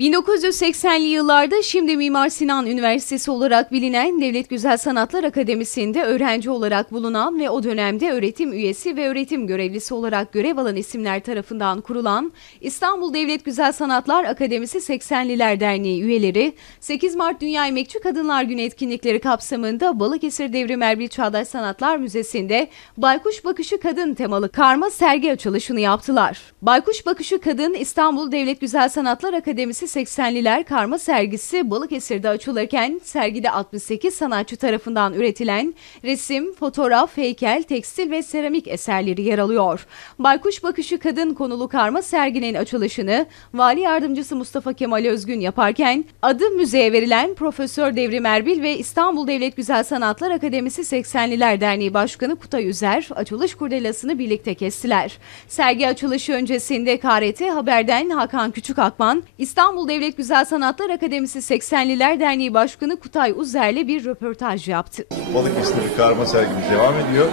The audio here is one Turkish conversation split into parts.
1980'li yıllarda şimdi Mimar Sinan Üniversitesi olarak bilinen Devlet Güzel Sanatlar Akademisi'nde öğrenci olarak bulunan ve o dönemde öğretim üyesi ve öğretim görevlisi olarak görev alan isimler tarafından kurulan İstanbul Devlet Güzel Sanatlar Akademisi 80'liler Derneği üyeleri 8 Mart Dünya Emekçi Kadınlar Günü etkinlikleri kapsamında Balıkesir Devrim Erbil Çağdaş Sanatlar Müzesi'nde Baykuş Bakışı Kadın temalı karma sergi açılışını yaptılar. Baykuş Bakışı Kadın İstanbul Devlet Güzel Sanatlar Akademisi 80'liler karma sergisi Balıkesir'de açılırken sergide 68 sanatçı tarafından üretilen resim, fotoğraf, heykel, tekstil ve seramik eserleri yer alıyor. Baykuş Bakışı Kadın konulu karma serginin açılışını Vali Yardımcısı Mustafa Kemal Özgün yaparken adı müzeye verilen Profesör Devrim Erbil ve İstanbul Devlet Güzel Sanatlar Akademisi 80'liler Derneği Başkanı Kutay Üzer açılış kurdelasını birlikte kestiler. Sergi açılışı öncesinde KRT Haber'den Hakan Küçükakman, İstanbul İstanbul Devlet Güzel Sanatlar Akademisi 80'liler Derneği Başkanı Kutay Uzer'le bir röportaj yaptı. Balıkesir'de karma sergimiz devam ediyor.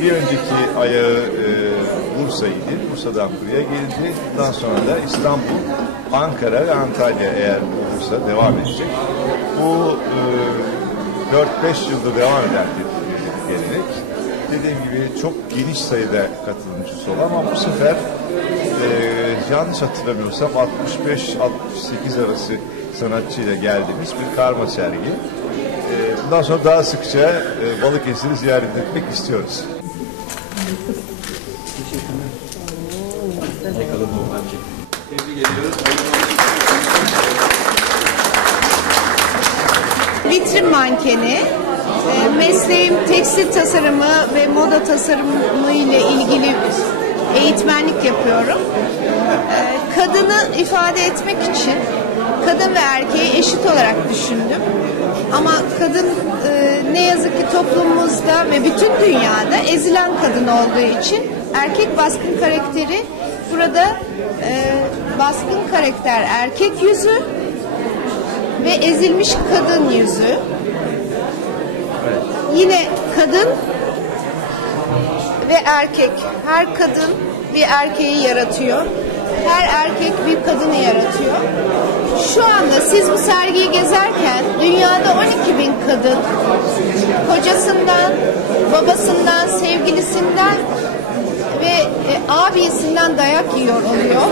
Bir önceki ayağı e, Bursa'ydı. Bursa'dan buraya geldi. Daha sonra da İstanbul, Ankara ve Antalya eğer olursa devam edecek. Bu e, 4-5 yıldır devam eden bir gelenek. Dediğim gibi çok geniş sayıda katılımcısı olan ama bu sefer e, yanlış hatırlamıyorsam 65-68 arası sanatçıyla geldiğimiz bir karma sergi. E, bundan sonra daha sıkça e, Balıkesir'i ziyaret etmek istiyoruz. Vitrin mankeni, e, mesleğim tekstil tasarımı ve moda tasarımı ile ilgili eğitmenlik yapıyorum. Ee, kadını ifade etmek için kadın ve erkeği eşit olarak düşündüm. Ama kadın e, ne yazık ki toplumumuzda ve bütün dünyada ezilen kadın olduğu için erkek baskın karakteri burada e, baskın karakter erkek yüzü ve ezilmiş kadın yüzü. Yine kadın ve erkek. Her kadın bir erkeği yaratıyor. Her erkek bir kadını yaratıyor. Şu anda siz bu sergiyi gezerken dünyada 12 bin kadın kocasından, babasından, sevgilisinden ve e, abisinden dayak yiyor oluyor.